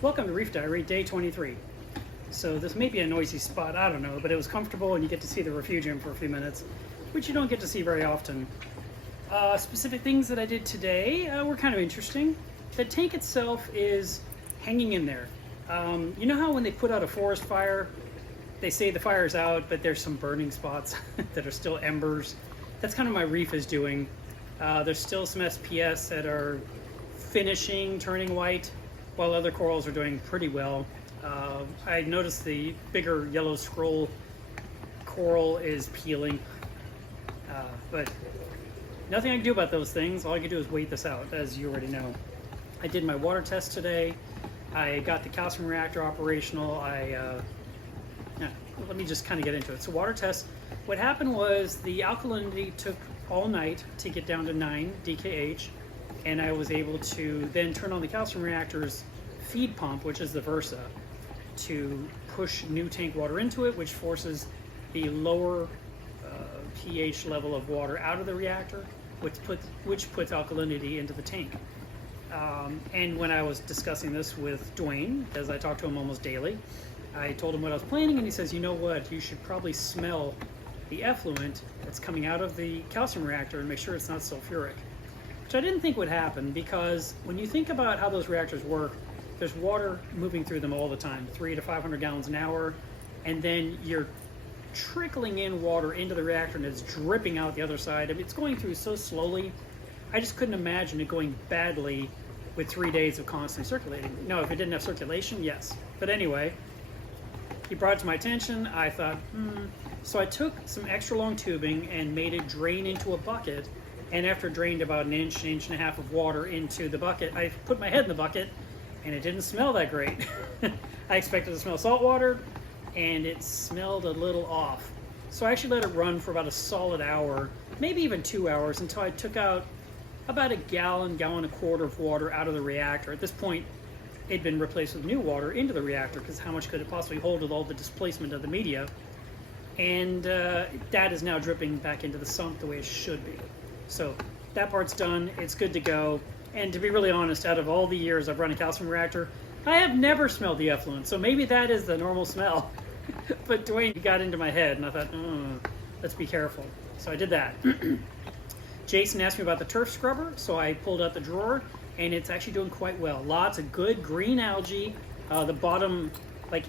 Welcome to Reef Diary, day 23. So this may be a noisy spot, I don't know, but it was comfortable and you get to see the refugium for a few minutes, which you don't get to see very often. Specific things that I did today were kind of interesting. The tank itself is hanging in there. You know how when they put out a forest fire, they say the fire's out, but there's some burning spots that are still embers. That's kind of what my reef is doing. There's still some SPS that are finishing, turning white, while other corals are doing pretty well. I noticed the bigger yellow scroll coral is peeling, but nothing I can do about those things. All I can do is wait this out, as you already know. I did my water test today. I got the calcium reactor operational. Let me just kind of get into it. So water test, what happened was the alkalinity took all night to get down to 9 DKH, and I was able to then turn on the calcium reactor's feed pump, which is the Versa, to push new tank water into it, which forces the lower pH level of water out of the reactor, which puts alkalinity into the tank. And when I was discussing this with Dwayne, as I talk to him almost daily, I told him what I was planning, and he says, you know what, you should probably smell the effluent that's coming out of the calcium reactor and make sure it's not sulfuric. Which I didn't think would happen, because when you think about how those reactors work, there's water moving through them all the time, 300 to 500 gallons an hour, and then you're trickling in water into the reactor and it's dripping out the other side. I mean, it's going through so slowly, I just couldn't imagine it going badly with 3 days of constantly circulating. No, if it didn't have circulation, yes. But anyway, he brought it to my attention. I thought, So I took some extra long tubing and made it drain into a bucket, and after it drained about an inch and a half of water into the bucket, I put my head in the bucket, and it didn't smell that great. I expected to smell salt water, and it smelled a little off. So I actually let it run for about a solid hour, maybe even 2 hours, until I took out about a gallon and a quarter of water out of the reactor. At this point, it'd been replaced with new water into the reactor, because how much could it possibly hold with all the displacement of the media? And that is now dripping back into the sump the way it should be. So that part's done, it's good to go. And to be really honest, out of all the years I've run a calcium reactor, I have never smelled the effluent, so maybe that is the normal smell. But Dwayne got into my head, and I thought, let's be careful. So I did that. Jason asked me about the turf scrubber, so I pulled out the drawer, and it's actually doing quite well. Lots of good green algae. The bottom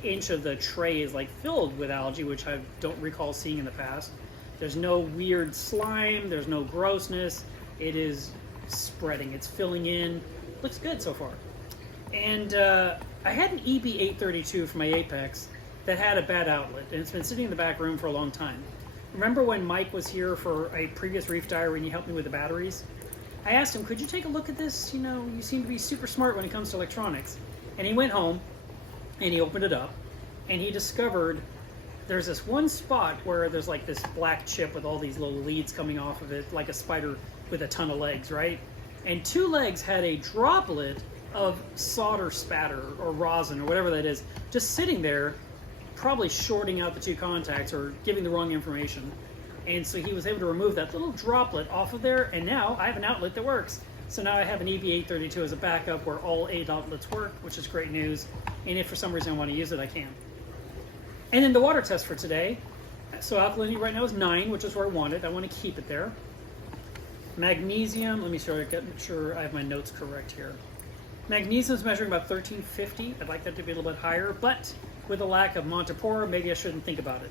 inch of the tray is filled with algae, which I don't recall seeing in the past. There's no weird slime, there's no grossness. It is spreading, it's filling in. Looks good so far. And I had an EB-832 for my Apex that had a bad outlet, and it's been sitting in the back room for a long time. Remember when Mike was here for a previous Reef Diary and he helped me with the batteries? I asked him, could you take a look at this? You know, you seem to be super smart when it comes to electronics. And he went home and he opened it up and he discovered there's this one spot where there's this black chip with all these little leads coming off of it, like a spider with a ton of legs, right? And 2 legs had a droplet of solder spatter or rosin or whatever that is, just sitting there, probably shorting out the 2 contacts or giving the wrong information. And so he was able to remove that little droplet off of there, and now I have an outlet that works. So now I have an EB-832 as a backup where all 8 outlets work, which is great news. And if for some reason I want to use it, I can. And then the water test for today. So alkalinity right now is 9, which is where I want it. I want to keep it there. Magnesium, let me make sure I have my notes correct here. Magnesium is measuring about 1350. I'd like that to be a little bit higher, but with a lack of Montipora, maybe I shouldn't think about it.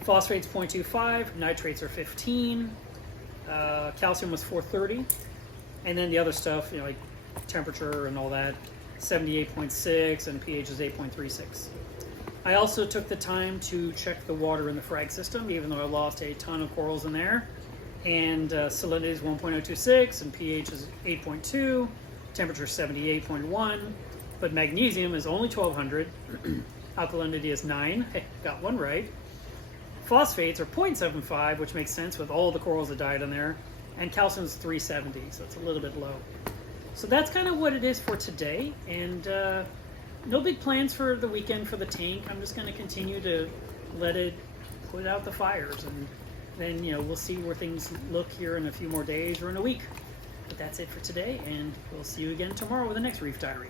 Phosphate's 0.25, nitrates are 15, calcium was 430, and then the other stuff, like temperature and all that, 78.6, and pH is 8.36. I also took the time to check the water in the frag system, even though I lost a ton of corals in there. And salinity is 1.026, and pH is 8.2, temperature 78.1, but magnesium is only 1200, alkalinity is 9, hey, got one right. Phosphates are 0.75, which makes sense with all the corals that died in there, and calcium is 370, so it's a little bit low. So that's kind of what it is for today, and no big plans for the weekend for the tank. I'm just going to continue to let it put out the fires, and then we'll see where things look here in a few more days or in a week. But that's it for today, and we'll see you again tomorrow with the next Reef Diary.